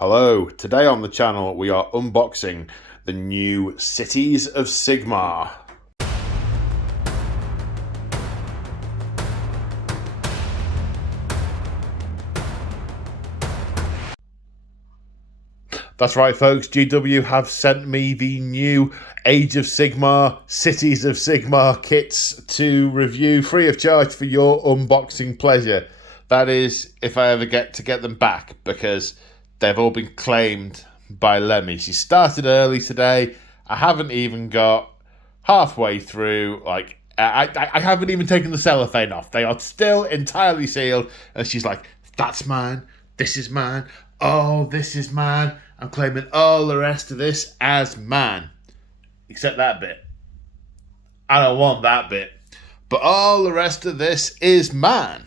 Hello, today on the channel we are unboxing the new Cities of Sigmar. That's right folks, GW have sent me the new Age of Sigmar, Cities of Sigmar kits to review free of charge for your unboxing pleasure. That is, if I ever get to get them back, because they've all been claimed by Lemmy. She started early today. I haven't even got halfway through. I haven't even taken the cellophane off. They are still entirely sealed. And she's like, that's mine. This is mine. Oh, this is mine. I'm claiming all the rest of this as mine. Except that bit. I don't want that bit. But all the rest of this is mine.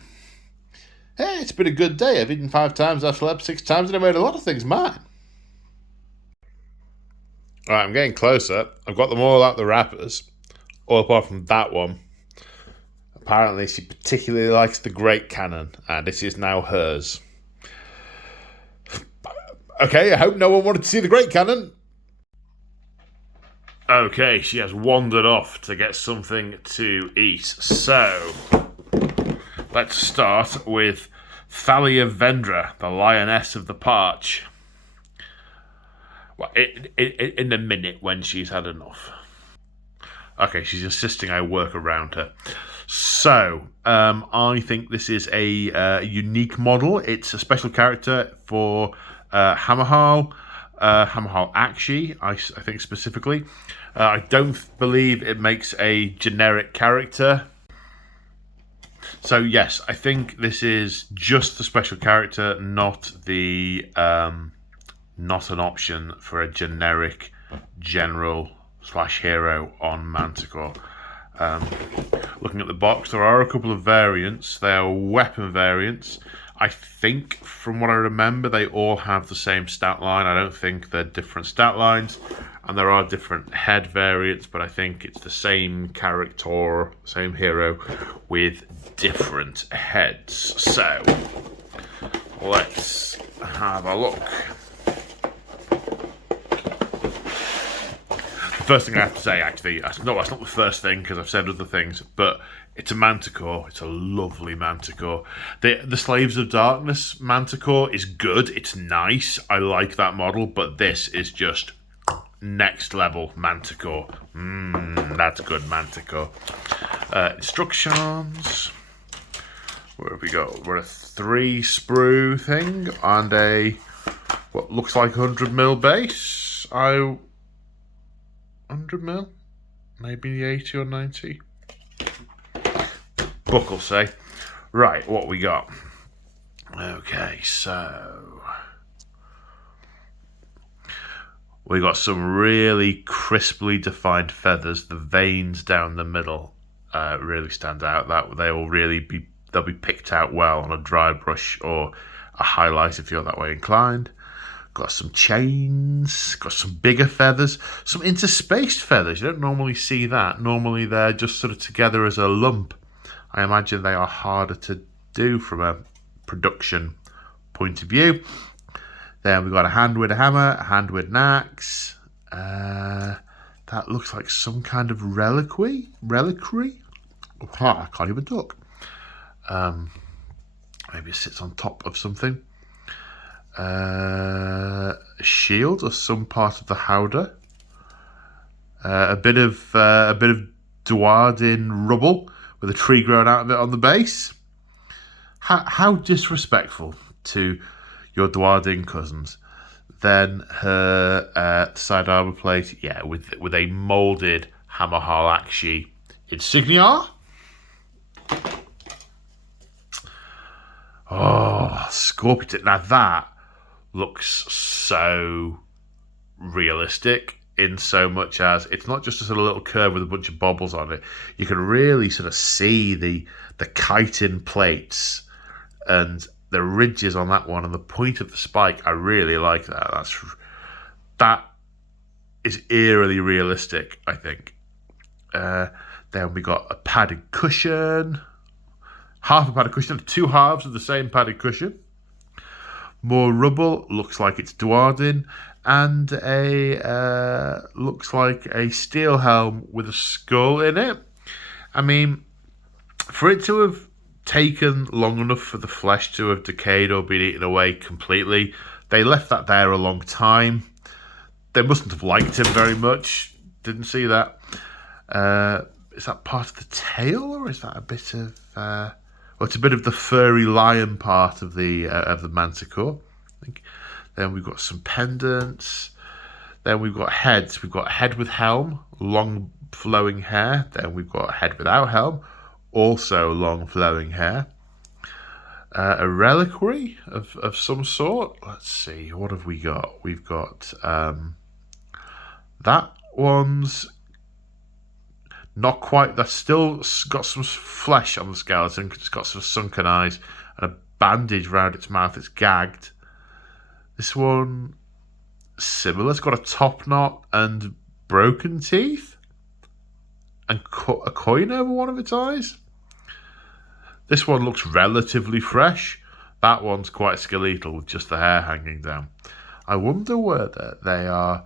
Hey, it's been a good day. I've eaten 5 times, I've slept 6 times, and I've made a lot of things mine. Alright, I'm getting closer. I've got them all out the wrappers. All apart from that one. Apparently, she particularly likes the Great Cannon, and it is now hers. Okay, I hope no one wanted to see the Great Cannon. Okay, she has wandered off to get something to eat. So, let's start with Thalia Vendra, the Lioness of the Parch. Well, in a minute when she's had enough. Okay, she's insisting I work around her. So, I think this is a unique model. It's a special character for Hammerhal Akshi, I think specifically. I don't believe it makes a generic character. So yes, I think this is just the special character, not the not an option for a generic general / hero on Manticore. Looking at the box, there are a couple of variants. They are weapon variants. I think, from what I remember, they all have the same stat line. I don't think they're different stat lines. And there are different head variants, but I think it's the same character, same hero, with different heads. So, let's have a look. The first thing I have to say, actually, that's not the first thing, because I've said other things, but it's a Manticore. It's a lovely Manticore. The Slaves of Darkness Manticore is good. It's nice. I like that model, but this is just next level Manticore. That's good Manticore. Instructions. Where have we got? We're a 3 sprue thing and a what looks like 100mm base. 100mm? Maybe 80 or 90. Book will say. Right, what we got? Okay, so we got some really crisply defined feathers. The veins down the middle really stand out. That they'll be picked out well on a dry brush or a highlight if you're that way inclined. Got some chains, got some bigger feathers, some interspaced feathers. You don't normally see that. Normally they're just sort of together as a lump. I imagine they are harder to do from a production point of view. Then we've got a hand with a hammer, a hand with an axe. That looks like some kind of reliquary. Oh, I can't even talk. Maybe it sits on top of something. A shield or some part of the howdah. A bit of Duardin rubble with a tree growing out of it on the base. How disrespectful to your Duardin cousins. Then her side armor plate, yeah, with a molded Hammerhal Akshi insignia. Oh, Scorpion. Now that looks so realistic in so much as it's not just a sort of little curve with a bunch of bobbles on it. You can really sort of see the chitin plates and the ridges on that one and the point of the spike. I really like that. That is eerily realistic, I think. Then we got a padded cushion. Half a padded cushion, 2 halves of the same padded cushion. More rubble, looks like it's Dwarden, and a looks like a steel helm with a skull in it. I mean, for it to have taken long enough for the flesh to have decayed or been eaten away completely, they left that there a long time. They mustn't have liked him very much. Didn't see that. Is that part of the tail, or is that a bit of? Well, it's a bit of the furry lion part of the manticore, I think. Then we've got some pendants. Then we've got heads. We've got a head with helm, long flowing hair. Then we've got a head without helm, also long flowing hair. A reliquary of some sort. Let's see, what have we got? We've got that one's not quite. That's still got some flesh on the skeleton. It's got some sunken eyes and a bandage around its mouth. It's gagged. This one, similar. It's got a top knot and broken teeth and a coin over one of its eyes. This one looks relatively fresh. That one's quite skeletal with just the hair hanging down. I wonder whether they are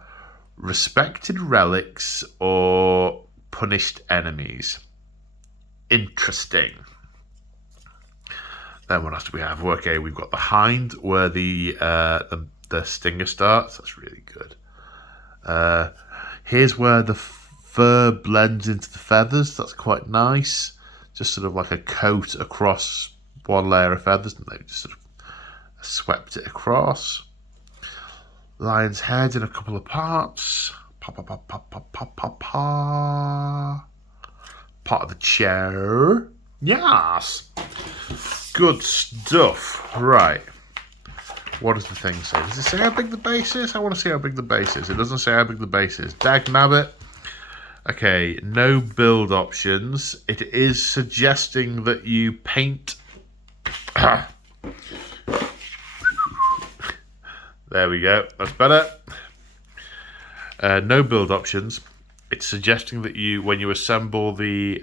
respected relics or punished enemies. Interesting. Then what else do we have? Okay, we've got the hind where the stinger starts. That's really good. Here's where the fur blends into the feathers. That's quite nice. Just sort of like a coat across one layer of feathers, and they just sort of swept it across. Lion's head in a couple of parts. Part of the chair. Yes. Good stuff. Right. What does the thing say? Does it say how big the base is? I want to see how big the base is. It doesn't say how big the base is. Dagnabbit. Okay, no build options. It is suggesting that you paint... There we go. That's better. No build options. It's suggesting that you, when you assemble the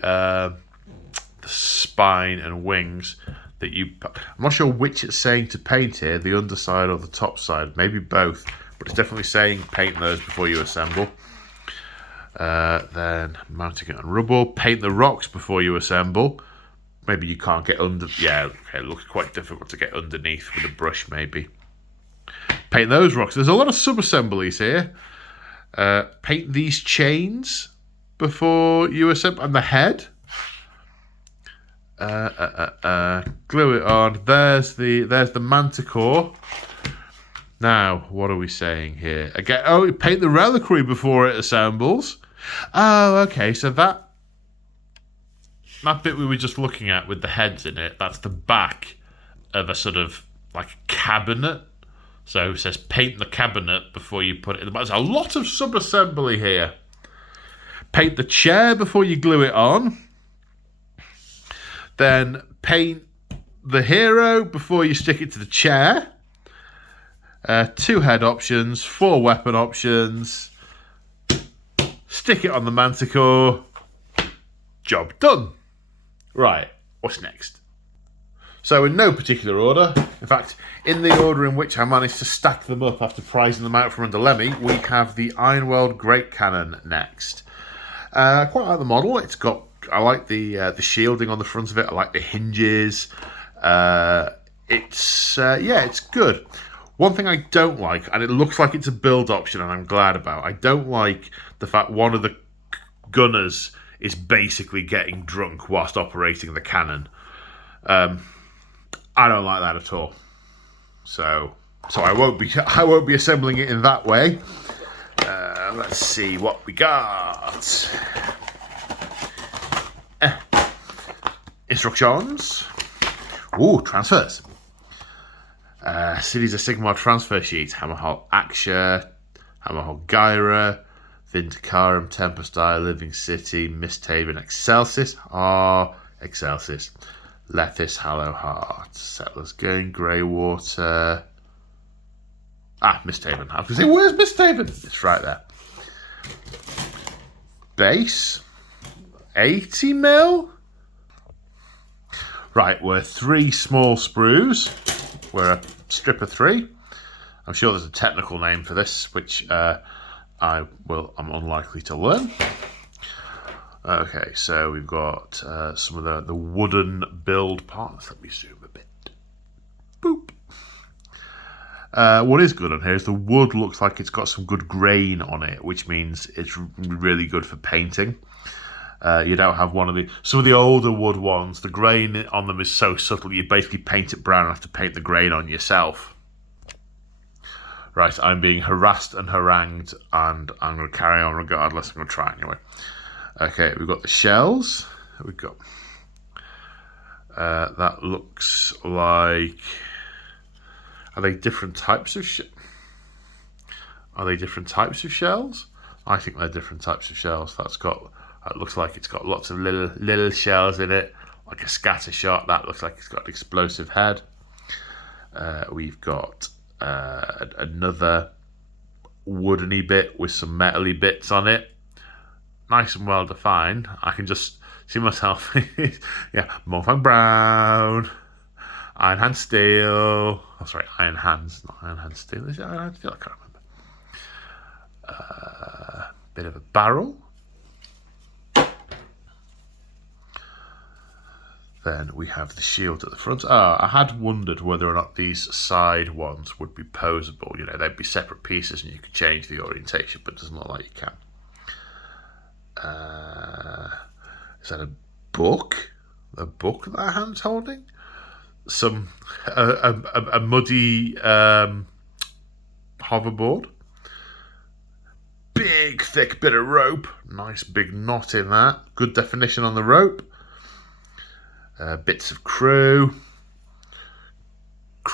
spine and wings, that you... I'm not sure which it's saying to paint here, the underside or the top side. Maybe both. But it's definitely saying paint those before you assemble. Then mounting it on rubble. Paint the rocks before you assemble. Maybe you can't get under... Yeah, okay, it looks quite difficult to get underneath with a brush, maybe. Paint those rocks. There's a lot of sub-assemblies here. Paint these chains before you assemble. And the head. Glue it on. There's the manticore. Now, what are we saying here? Again, paint the reliquary before it assembles. Oh, okay. So that bit we were just looking at with the heads in it, that's the back of a sort of like cabinet. So it says paint the cabinet before you put it in the back. There's a lot of sub-assembly here. Paint the chair before you glue it on. Then paint the hero before you stick it to the chair. 2 head options, 4 weapon options. Stick it on the manticore. Job done. Right, what's next? So in no particular order, in fact, in the order in which I managed to stack them up after prizing them out from under Lemmy, we have the Ironweld Great Cannon next. I quite like the model. I like the shielding on the front of it. I like the hinges. It's good. One thing I don't like, and it looks like it's a build option, and I'm glad about, I don't like the fact one of the gunners is basically getting drunk whilst operating the cannon. I don't like that at all. So I won't be assembling it in that way. Let's see what we got. Instructions. Ooh, transfers. Cities of Sigmar transfer sheet. Hammerhall Aksha, Hammerhall Gyra, Vindicarum, Tempest Eye, Living City, Misthaven, Excelsis. Excelsis. Lethis, Hallowheart, Settlers Going, Greywater. Misthaven. I was going to say, where's Misthaven? It's right there. Base. 80 mil. Right, we're 3 small sprues. we're a strip of 3. I'm sure there's a technical name for this, which I'm unlikely to learn. Okay, so we've got some of the wooden build parts. Let me zoom a bit. Boop. What is good on here is the wood looks like it's got some good grain on it, which means it's really good for painting. You don't have some of the older wood ones, the grain on them is so subtle you basically paint it brown and have to paint the grain on yourself. Right, I'm being harassed and harangued, and I'm going to carry on regardless. I'm going to try anyway. Okay, we've got the shells. We've got that looks like. Are they different types of Are they different types of shells? I think they're different types of shells. That looks like it's got lots of little shells in it, like a scatter shot. That looks like it's got an explosive head. We've got another woodeny bit with some metally bits on it. Nice and well defined. I can just see myself. Yeah, Morphang Brown, Iron Hand Steel. Oh, sorry, Iron Hands, not Iron Hand Steel. Is it Iron Hand Steel? I can't remember. Bit of a barrel. Then we have the shield at the front. I had wondered whether or not these side ones would be posable. You know, they'd be separate pieces and you could change the orientation, but it doesn't look like you can. Is that a book? A book that our hand's holding? A muddy hoverboard. Big thick bit of rope. Nice big knot in that. Good definition on the rope. Bits of crew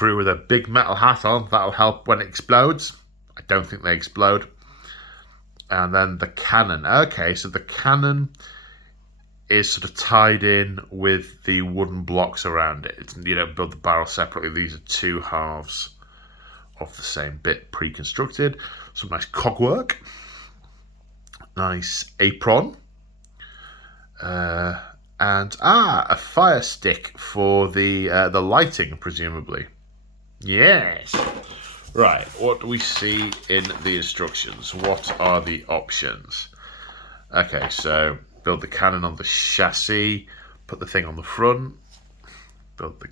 with a big metal hat on. That'll help when it explodes. I don't think they explode. And then the cannon. Okay, so the cannon is sort of tied in with the wooden blocks around it. It's, you don't build the barrel separately. These are 2 halves of the same bit pre-constructed. Some nice cogwork. Nice apron. And a fire stick for the lighting, presumably. Yes. Right. What do we see in the instructions? What are the options? Okay, so build the cannon on the chassis. Put the thing on the front. Build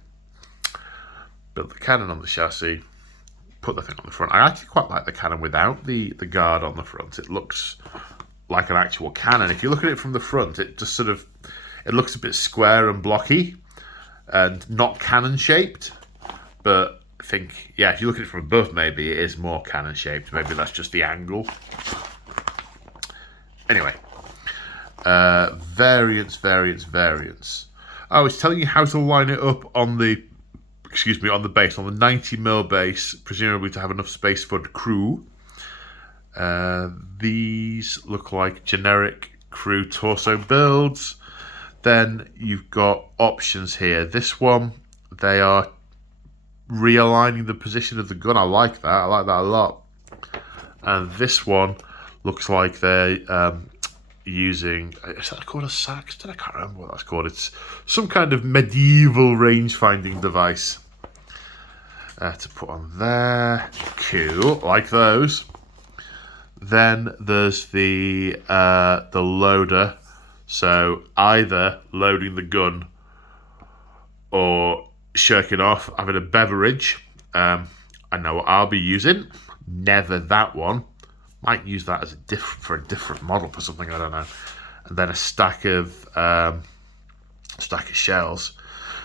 the cannon on the chassis. Put the thing on the front. I actually quite like the cannon without the guard on the front. It looks like an actual cannon. If you look at it from the front, it just sort of. It looks a bit square and blocky and not cannon shaped, but I think, yeah, if you look at it from above, maybe it is more cannon shaped. Maybe that's just the angle. Anyway, variance. Oh, it's telling you how to line it up on the base, on the 90mm base, presumably to have enough space for the crew. These look like generic crew torso builds. Then you've got options here. This one, they are realigning the position of the gun. I like that. I like that a lot. And this one looks like they're using... Is that called a saxton? I can't remember what that's called. It's some kind of medieval range-finding device to put on there. Cool. Like those. Then there's the loader. So either loading the gun or shirking off, having a beverage. I know what I'll be using. Never that one. Might use that as for a different model for something, I don't know. And then a stack of shells.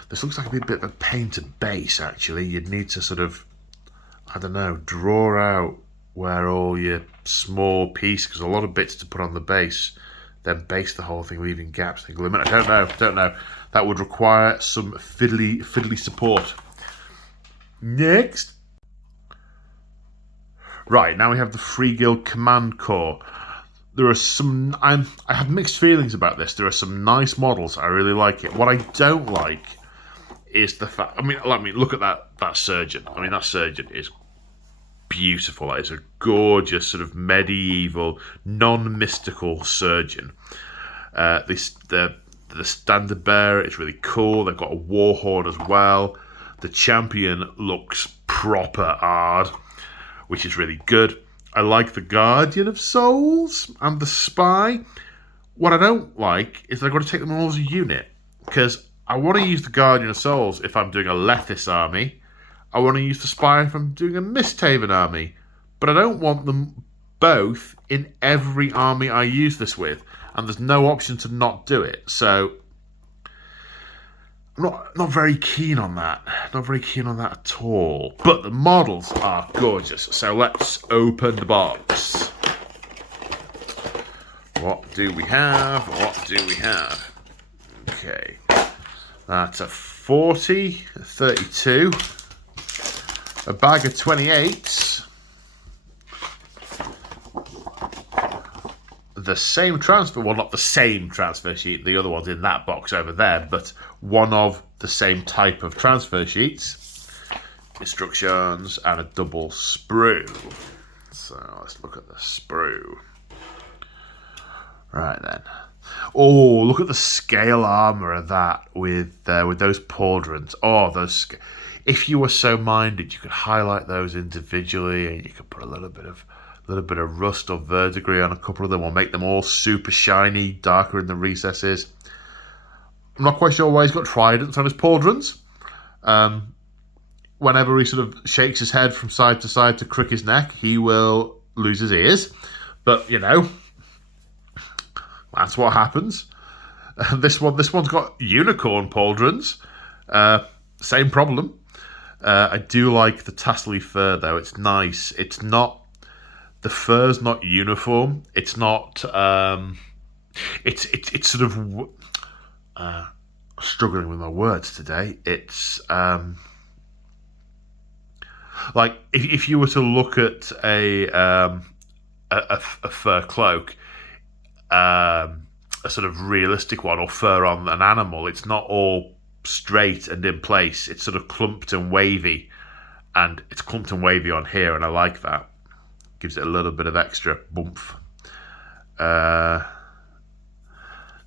This looks like a bit of a painted base, actually. You'd need to sort of, I don't know, draw out where all your small pieces, because a lot of bits to put on the base. Then base the whole thing, leaving gaps and glue them in. I don't know. That would require some fiddly support. Next. Right, now we have the Free Guild Command Corps. There are some... I have mixed feelings about this. There are some nice models. I really like it. What I don't like is the fact... I mean, look at that surgeon. I mean, that surgeon is beautiful. That is a gorgeous sort of medieval, non-mystical surgeon. The standard bearer is really cool. They've got a war horn as well. The champion looks proper hard, which is really good. I like the Guardian of Souls and the Spy. What I don't like is that I've got to take them all as a unit, because I want to use the Guardian of Souls if I'm doing a Lethis army. I want to use the Spy if I'm doing a Misthaven army. But I don't want them both in every army I use this with. And there's no option to not do it. So I'm not very keen on that. Not very keen on that at all. But the models are gorgeous. So let's open the box. What do we have? What do we have? Okay. That's a 40, a 32, a bag of 28s, the same transfer, well, not the same transfer sheet, the other one's in that box over there, but one of the same type of transfer sheets, instructions, and a double sprue. So let's look at the sprue. Right then. Oh, look at the scale armor of that with those pauldrons. Oh, those. If you were so minded, you could highlight those individually, and you could put a little bit of rust or verdigris on a couple of them, or make them all super shiny, darker in the recesses. I'm not quite sure why he's got tridents on his pauldrons. Whenever he sort of shakes his head from side to side to crick his neck, he will lose his ears. But you know, that's what happens. This one's got unicorn pauldrons. Same problem. I do like the tassely fur though. It's nice. It's not. The fur's not uniform. It's not. It's sort of. Struggling with my words today. It's like if you were to look at a fur cloak, a sort of realistic one, or fur on an animal, it's not all straight and in place. It's sort of clumped and wavy, and it's clumped and wavy on here, and I like that. Gives it a little bit of extra boomph.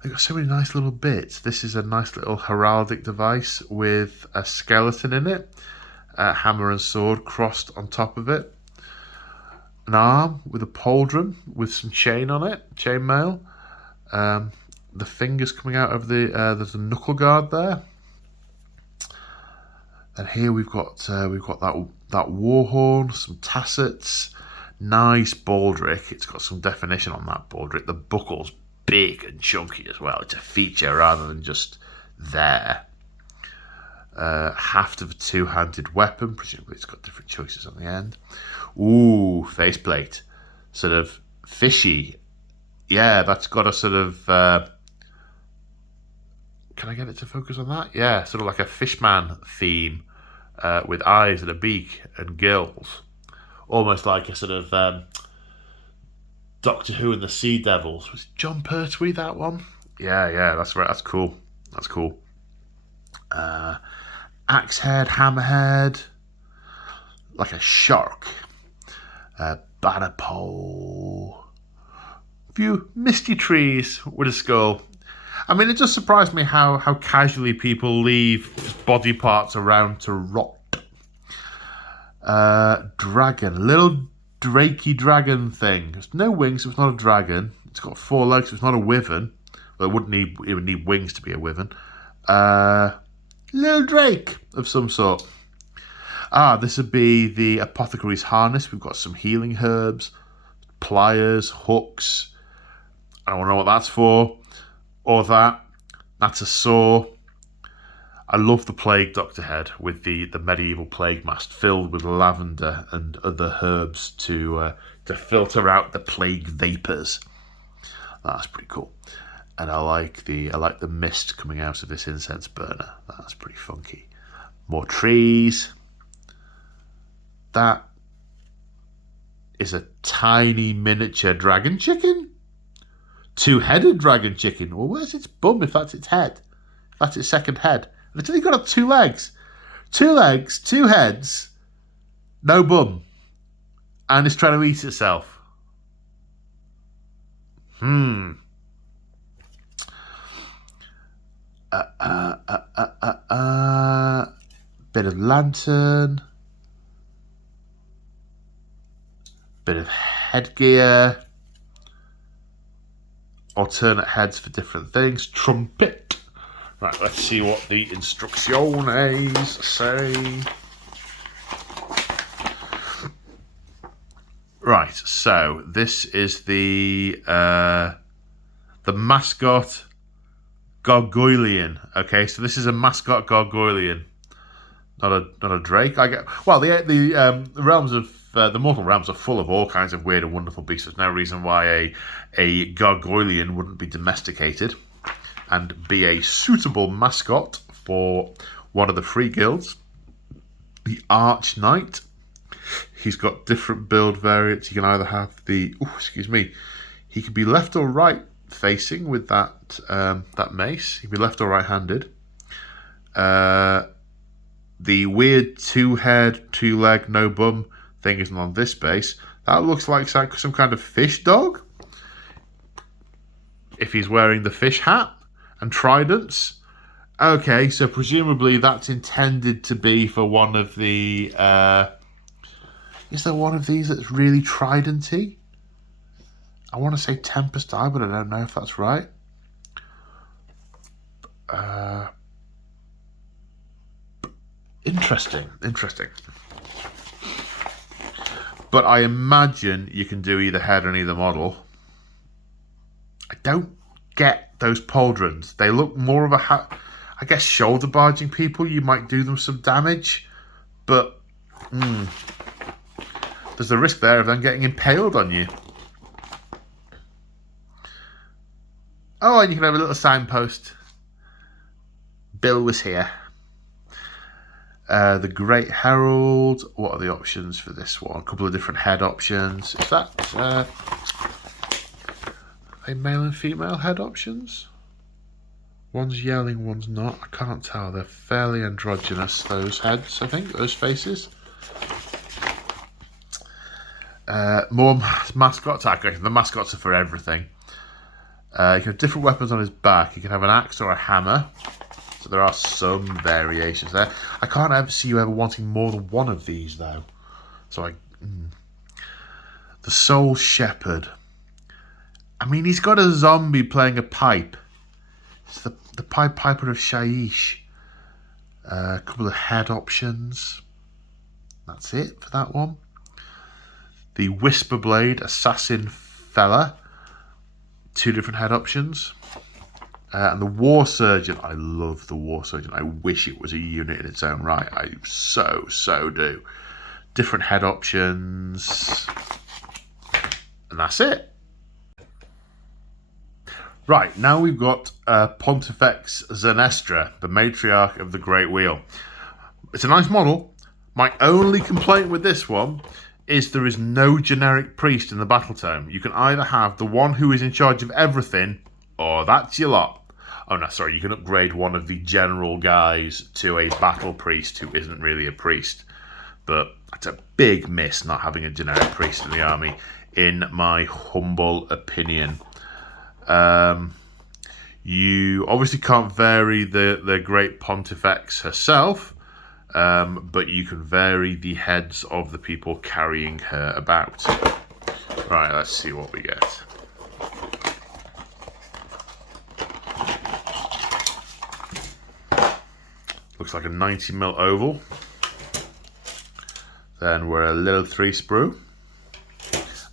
They've got so many nice little bits. This is a nice little heraldic device with a skeleton in it, a hammer and sword crossed on top of it, an arm with a pauldron with some chain on it, chainmail. The fingers coming out of there's a knuckle guard there. And here we've got that war horn, some tassets, nice baldric. It's got some definition on that baldric. The buckle's big and chunky as well. It's a feature rather than just there. Haft of a two-handed weapon. Presumably it's got different choices on the end. Ooh, faceplate. Sort of fishy. Yeah, that's got a sort of... can I get it to focus on that? Yeah, sort of like a fishman theme with eyes and a beak and gills. Almost like a sort of... Doctor Who and the Sea Devils. Was it John Pertwee, that one? Yeah, that's right. That's cool. Axe head, hammerhead, like a shark. Banner pole. Few misty trees with a skull. I mean, it just surprised me how casually people leave body parts around to rot. Dragon, little drakey dragon thing. There's no wings, so it's not a dragon. It's got 4 legs, so it's not a wyvern. Well, it would need wings to be a wyvern. Little drake of some sort. This would be the apothecary's harness. We've got some healing herbs, pliers, hooks. I don't know what that's for. Or that. That's a saw. I love the plague doctor head with the medieval plague mask filled with lavender and other herbs to filter out the plague vapours. That's pretty cool. And I like the mist coming out of this incense burner. That's pretty funky. More trees. That is a tiny miniature dragon chicken. 2-headed dragon chicken. Well, where's its bum if that's its head? If that's its second head. And it's only got 2 legs. 2 legs, 2 heads, no bum. And it's trying to eat itself. bit of lantern, bit of headgear, alternate heads for different things, trumpet. Right, let's see what the instructions say. Right, so this is the mascot Gargoylian. Okay, so this is a mascot Gargoylian, not a Drake. I get well. The realms of the mortal realms are full of all kinds of weird and wonderful beasts. There's no reason why a Gargoylian wouldn't be domesticated and be a suitable mascot for one of the free guilds. The Arch Knight. He's got different build variants. You can either have the he could be left or right facing with that mace. He'd be left or right handed. The weird 2-head, 2-leg, no bum thing isn't on this base. That looks like some kind of fish dog. If he's wearing the fish hat and tridents. Okay, so presumably that's intended to be for one of the... is there one of these that's really tridenty? I want to say Tempest Eye, but I don't know if that's right. Interesting. But I imagine you can do either head and either model. I don't get those pauldrons. They look more of a... I guess shoulder barging people, you might do them some damage. But... there's a risk there of them getting impaled on you. Oh, and you can have a little signpost. Bill was here. The Great Herald. What are the options for this one? A couple of different head options. Is that a male and female head options? One's yelling, one's not. I can't tell. They're fairly androgynous, those heads, I think. Those faces. More mascots. The mascots are for everything. You can have different weapons on his back. You can have an axe or a hammer. So there are some variations there. I can't ever see you ever wanting more than one of these, though. So the Soul Shepherd. I mean, he's got a zombie playing a pipe. It's the Pied Piper of Shaiish. A couple of head options. That's it for that one. The Whisperblade Assassin Fella. 2 different head options. And the War Surgeon. I love the War Surgeon. I wish it was a unit in its own right. I so do. Different head options. And that's it. Right, now we've got Pontifex Zestra, the Matriarch of the Great Wheel. It's a nice model. My only complaint with this one is there is no generic priest in the battle tome. You can either have the one who is in charge of everything, or that's your lot. Oh no, sorry, you can upgrade one of the general guys to a battle priest who isn't really a priest. But it's a big miss not having a generic priest in the army, in my humble opinion. You obviously can't vary the Great Pontifex herself, but you can vary the heads of the people carrying her about. Right, let's see what we get. Looks like a 90mm oval. Then we're a little 3 sprue.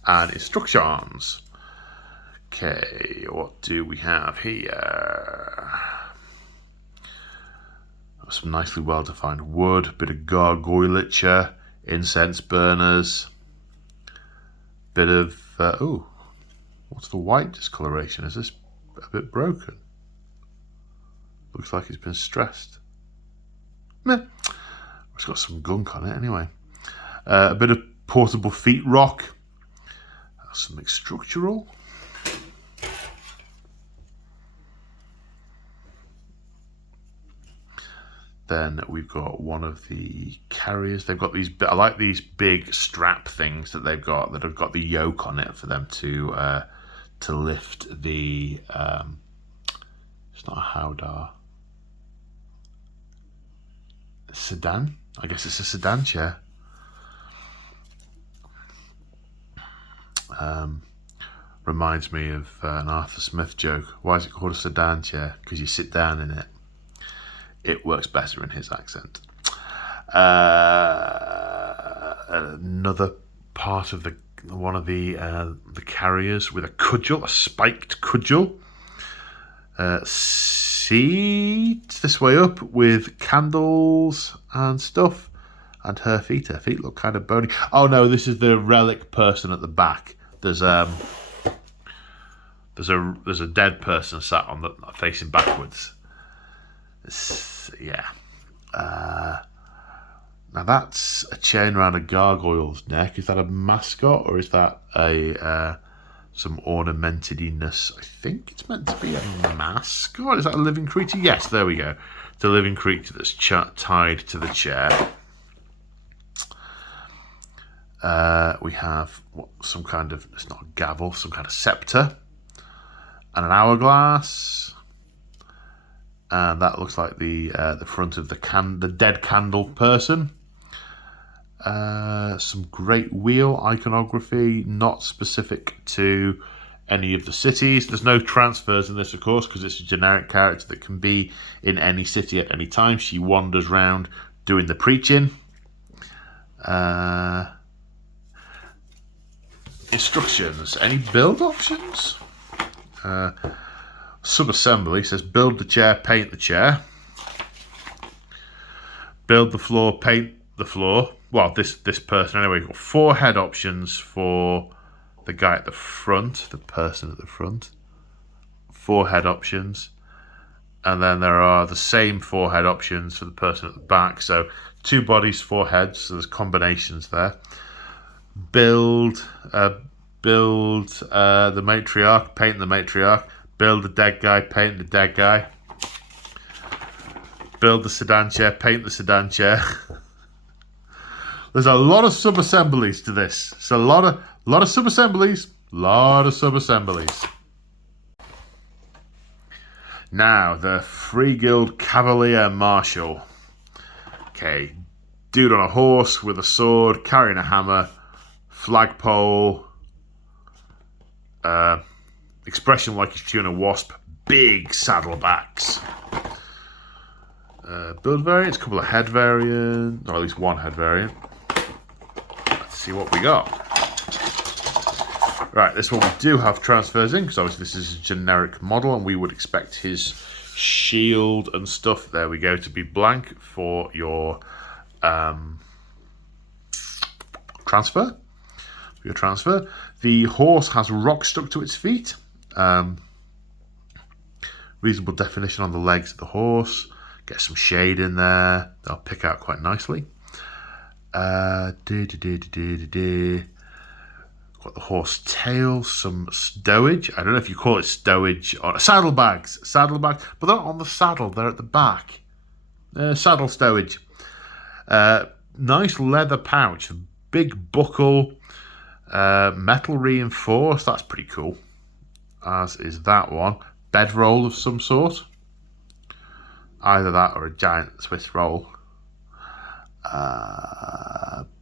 And instructions. Okay, what do we have here? Some nicely well-defined wood, bit of gargoylature, incense burners, bit of... what's the white discoloration? Is this a bit broken? Looks like it's been stressed. Meh. It's got some gunk on it anyway. A bit of portable feet rock. Something structural. Then we've got one of the carriers. They've got these, I like these big strap things that they've got that have got the yoke on it for them to lift the, it's not a howdah. Sedan? I guess it's a sedan chair. Reminds me of an Arthur Smith joke. Why is it called a sedan chair? Because you sit down in it. It works better in his accent. Another part of one of the carriers with a cudgel, a spiked cudgel. Seats this way up with candles and stuff. And her feet look kind of bony. Oh no, this is the relic person at the back. There's a dead person sat on facing backwards. Yeah. Now that's a chain around a gargoyle's neck. Is that a mascot or is that some ornamentedness? I think it's meant to be a mascot. Is that a living creature? Yes, there we go. It's a living creature that's tied to the chair. We have some kind of, it's not a gavel, some kind of scepter and an hourglass. And that looks like the front of the dead candle person. Some great wheel iconography, not specific to any of the cities. There's no transfers in this, of course, because it's a generic character that can be in any city at any time. She wanders around doing the preaching. Instructions. Any build options? Sub-assembly says build the chair, paint the chair. Build the floor, paint the floor. Well, this person anyway. We've got 4 head options for the guy at the front, the person at the front. 4 head options. And then there are the same 4 head options for the person at the back. So 2 bodies, 4 heads. So there's combinations there. Build the matriarch, paint the matriarch. Build the dead guy, paint the dead guy. Build the sedan chair, paint the sedan chair. There's a lot of sub-assemblies to this. It's a lot of sub-assemblies. Now, the Free Guild Cavalier Marshal. Okay, dude on a horse with a sword, carrying a hammer, flagpole, expression like he's chewing a wasp, big saddlebacks. Build variants, couple of head variants, or at least 1 head variant. Let's see what we got. Right, this one we do have transfers in, because obviously this is a generic model, and we would expect his shield and stuff, there we go, to be blank for your transfer. The horse has rock stuck to its feet. Reasonable definition on the legs of the horse. Get some shade in there. They'll pick out quite nicely. Got the horse tail, some stowage. I don't know if you call it stowage or saddlebags, but they're not on the saddle. They're at the back. Saddle stowage. Nice leather pouch, big buckle, metal reinforced. That's pretty cool. As is that one. Bedroll of some sort. Either that or a giant Swiss roll.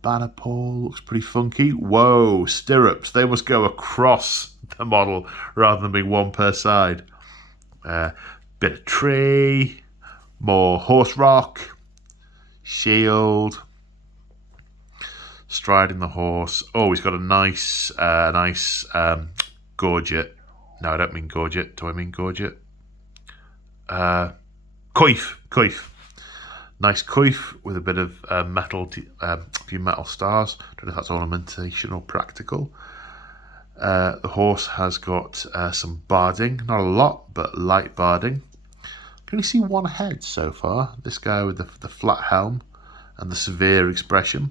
Banner pole looks pretty funky. Whoa, stirrups. They must go across the model rather than being 1 per side. Bit of tree. More horse rock. Shield. Striding the horse. Oh, he's got a nice gorget. No, I don't mean gorget. Do I mean gorget? Coif. Nice coif with a bit of metal, a few metal stars. Don't know if that's ornamentation or practical. The horse has got some barding. Not a lot, but light barding. Can only see 1 head so far. This guy with the flat helm and the severe expression.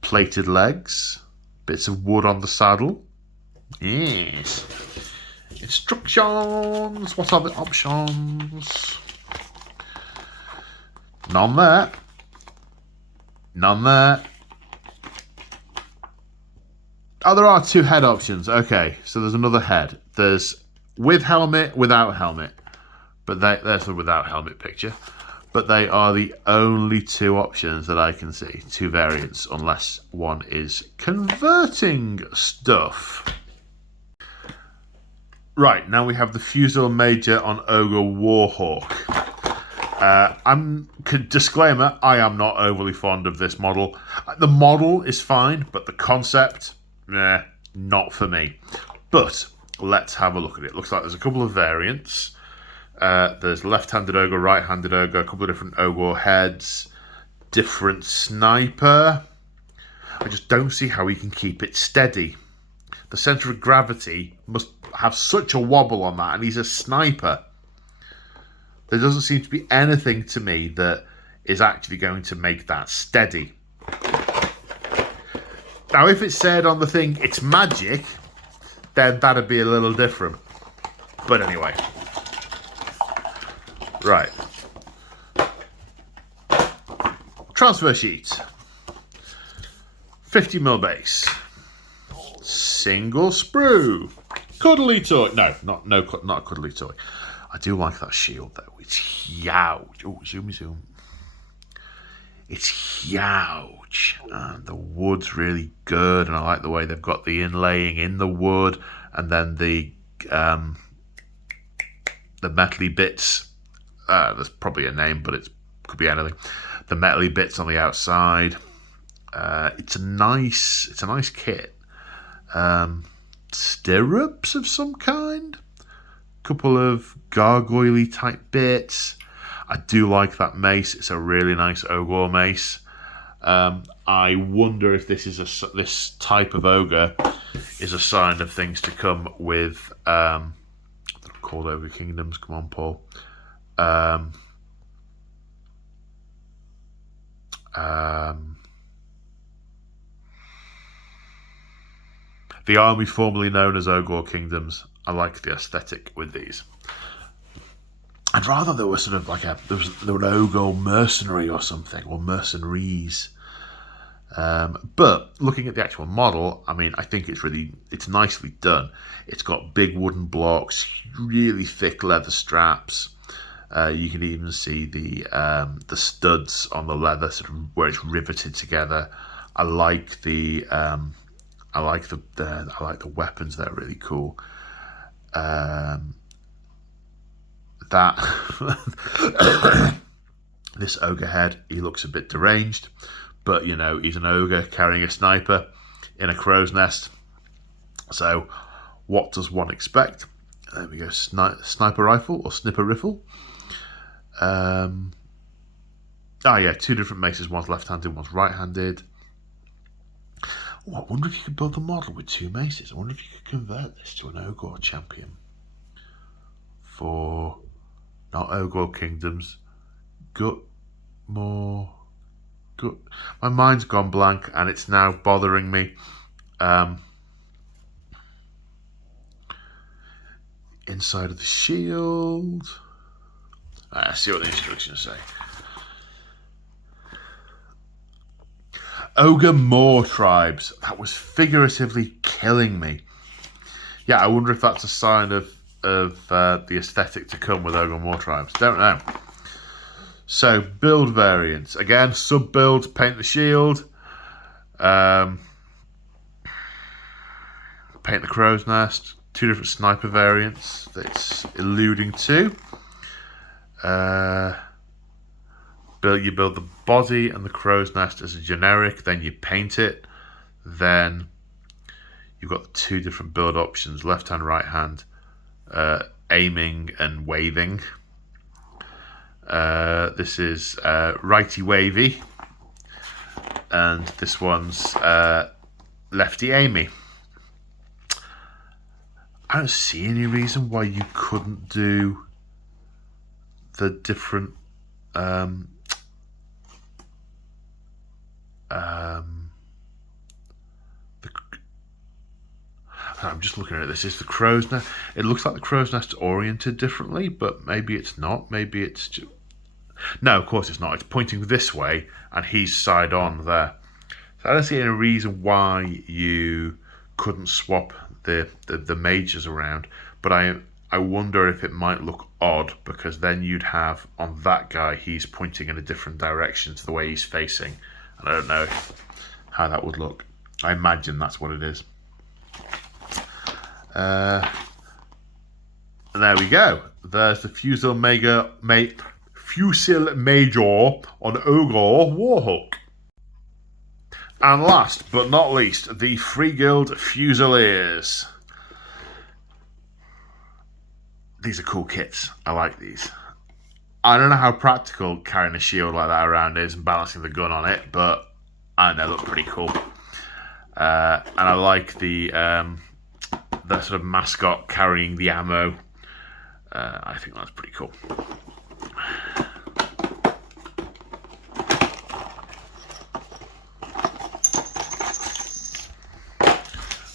Plated legs. Bits of wood on the saddle. Yes. Instructions. What are the options? None there. Oh, there are 2 head options. Okay, so there's another head. There's with helmet, without helmet. But there's the without helmet picture. but they are the only two options that I can see. Two variants, unless one is converting stuff. Right, now we have the Fusel Major on Ogre Warhawk. Disclaimer, I am not overly fond of this model. The model is fine, but the concept, not for me. But let's have a look at it. Looks like there's a couple of variants. There's left-handed ogre, right-handed ogre, a couple of different ogre heads, different sniper. I just don't see how he can keep it steady. The centre of gravity must have such a wobble on that, and he's a sniper. There doesn't seem to be anything to me that is actually going to make that steady. Now, if it said on the thing, it's magic, then that'd be a little different. But anyway. Right. Transfer sheet. 50mm base. Single sprue. Cuddly toy. No, not a cuddly toy. I do like that shield though. It's huge. Oh, zoom. It's huge. And the wood's really good. And I like the way they've got the inlaying in the wood. And then the metally bits. There's probably a name, but it could be anything. The metally bits on the outside. It's a nice kit. Stirrups of some kind. Couple of gargoyle-y type bits. I do like that mace. It's a really nice ogre mace. I wonder if this type of ogre is a sign of things to come with called Ogre Kingdoms. Come on, Paul. The army formerly known as Ogre Kingdoms. I like the aesthetic with these. I'd rather there was sort of like there were an ogre mercenary or something, or mercenaries. But looking at the actual model, I mean, I think it's nicely done. It's got big wooden blocks, really thick leather straps. You can even see the studs on the leather, sort of where it's riveted together. I like the weapons. They're really cool. This ogre head, he looks a bit deranged, but you know, he's an ogre carrying a sniper in a crow's nest. So what does one expect? There we go. Sniper rifle or snipper rifle. Two different maces. One's left-handed, one's right-handed. Oh, I wonder if you could build the model with two maces. I wonder if you could convert this to an ogre champion for not Ogre Kingdoms. My mind's gone blank and it's now bothering me. Inside of the shield. Let's see what the instructions say. Ogre Moor tribes. That was figuratively killing me. Yeah, I wonder if that's a sign of the aesthetic to come with Ogre Moor tribes. Don't know. So, build variants. Again, sub-build, paint the shield. Paint the crow's nest. Two different sniper variants that it's alluding to. You build the body and the crow's nest as a generic, then you paint it. Then you've got the two different build options, left hand, right hand, aiming and waving. This is righty wavy, and this one's lefty aimy. I don't see any reason why you couldn't do the different I'm just looking at this. Is the crow's nest? It looks like the crow's nest's oriented differently, but maybe it's not. Maybe it's just... No, of course it's not. It's pointing this way, and he's side on there. So I don't see any reason why you couldn't swap the majors around. But I wonder if it might look odd, because then you'd have on that guy, he's pointing in a different direction to the way he's facing. And I don't know how that would look. I imagine that's what it is. And there we go. There's the Fusil Major on Ogre Warhawk. And last but not least, the Free Guild Fusiliers. These are cool kits. I like these. I don't know how practical carrying a shield like that around is and balancing the gun on it, but I know they look pretty cool. And I like the sort of mascot carrying the ammo. I think that's pretty cool.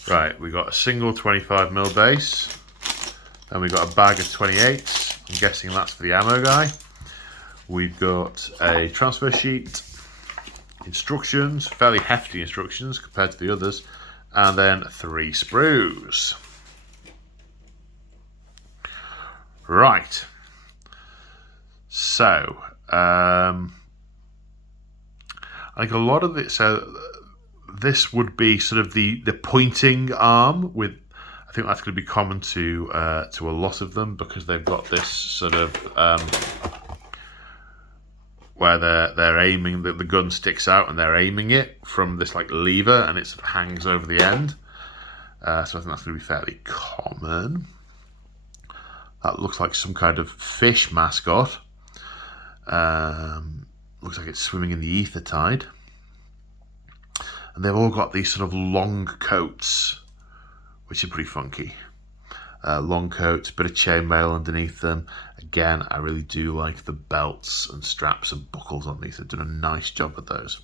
Right, we got a single 25mm base. Then we got a bag of 28s. I'm guessing that's for the ammo guy. We've got a transfer sheet, instructions, fairly hefty instructions compared to the others, and then 3 sprues. Right. So, I think a lot of it. So, this would be sort of the pointing arm with. I think that's going to be common to a lot of them, because they've got this sort of where they're aiming, the gun sticks out and they're aiming it from this like lever, and it sort of hangs over the end. So I think that's going to be fairly common. That looks like some kind of fish mascot. Looks like it's swimming in the ether tide. And they've all got these sort of long coats, which are pretty funky. Long coats, bit of chainmail underneath them. Again, I really do like the belts and straps and buckles on these. They've done a nice job with those.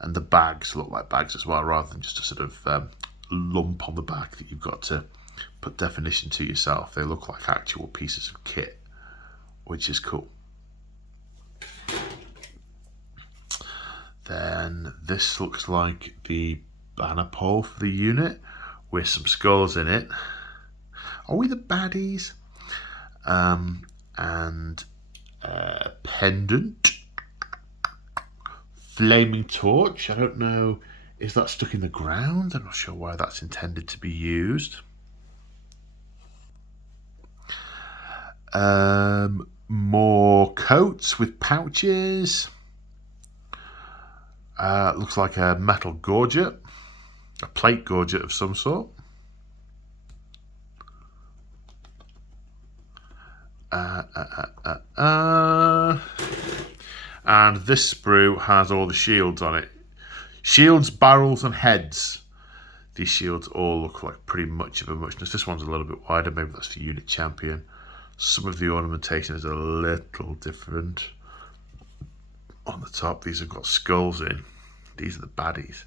And the bags look like bags as well, rather than just a sort of lump on the back that you've got to put definition to yourself. They look like actual pieces of kit, which is cool. Then this looks like the banner pole for the unit with some skulls in it. Are we the baddies? And pendant, flaming torch. I don't know, is that stuck in the ground? I'm not sure why that's intended to be used. More coats with pouches. Looks like a metal gorget, a plate gorget of some sort. And this sprue has all the shields on it. Shields, barrels and heads. These shields all look like pretty much of a muchness. This one's a little bit wider, maybe that's the unit champion. Some of the ornamentation is a little different. On the top, these have got skulls in. These are the baddies.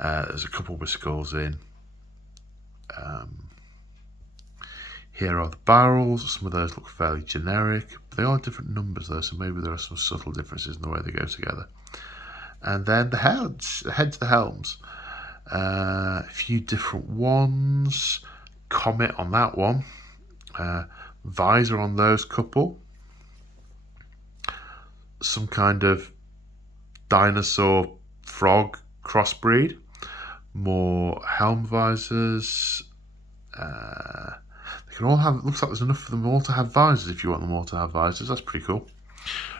There's a couple with skulls in. Here are the barrels. Some of those look fairly generic. But they are different numbers though, so maybe there are some subtle differences in the way they go together. And then the heads, the helms. A few different ones. Comet on that one. Visor on those couple. Some kind of dinosaur frog crossbreed. More helm visors. They can all have, it looks like there's enough for them all to have visors if you want them all to have visors. That's pretty cool.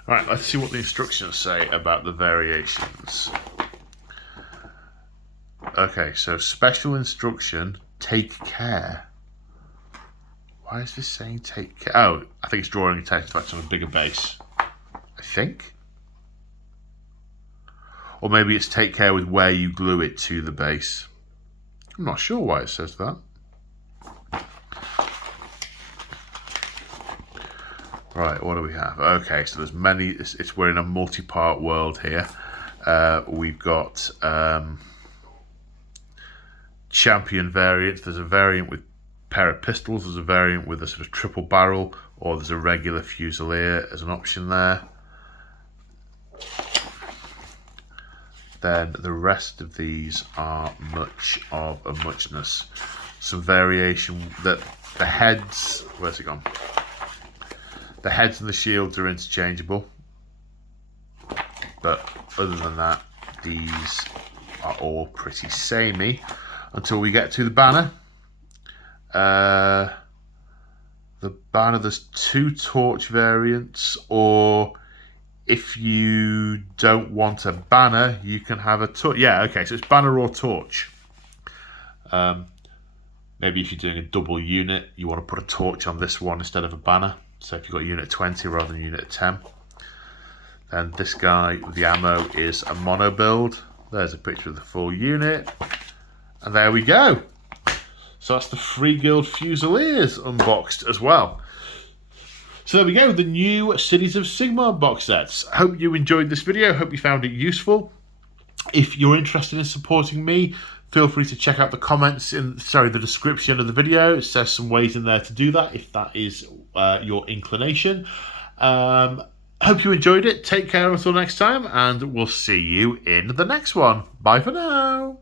Right, let's see what the instructions say about the variations. Okay, so special instruction, take care. Why is this saying take care? Oh, I think it's drawing attention to that on a bigger base. I think. Or maybe it's take care with where you glue it to the base. I'm not sure why it says that. Right, what do we have? Okay, so there's many, we're in a multi-part world here. We've got champion variants. There's a variant with pair of pistols, there's a variant with a sort of triple barrel, or there's a regular fusilier as an option there. Then the rest of these are much of a muchness. some variation. That the heads, where's it gone? The heads and the shields are interchangeable, but other than that, these are all pretty samey until we get to the banner. The banner, there's 2 torch variants, or if you don't want a banner, you can have a torch. Yeah, okay, so it's banner or torch. Maybe if you're doing a double unit, you want to put a torch on this one instead of a banner. So if you've got unit 20 rather than unit 10. Then this guy with the ammo is a mono build. There's a picture of the full unit. And there we go. So that's the Free Guild Fusiliers unboxed as well. So there we go, the new Cities of Sigmar box sets. Hope you enjoyed this video. Hope you found it useful. If you're interested in supporting me, feel free to check out the comments in, the description of the video. It says some ways in there to do that if that is your inclination. Hope you enjoyed it. Take care until next time, and we'll see you in the next one. Bye for now.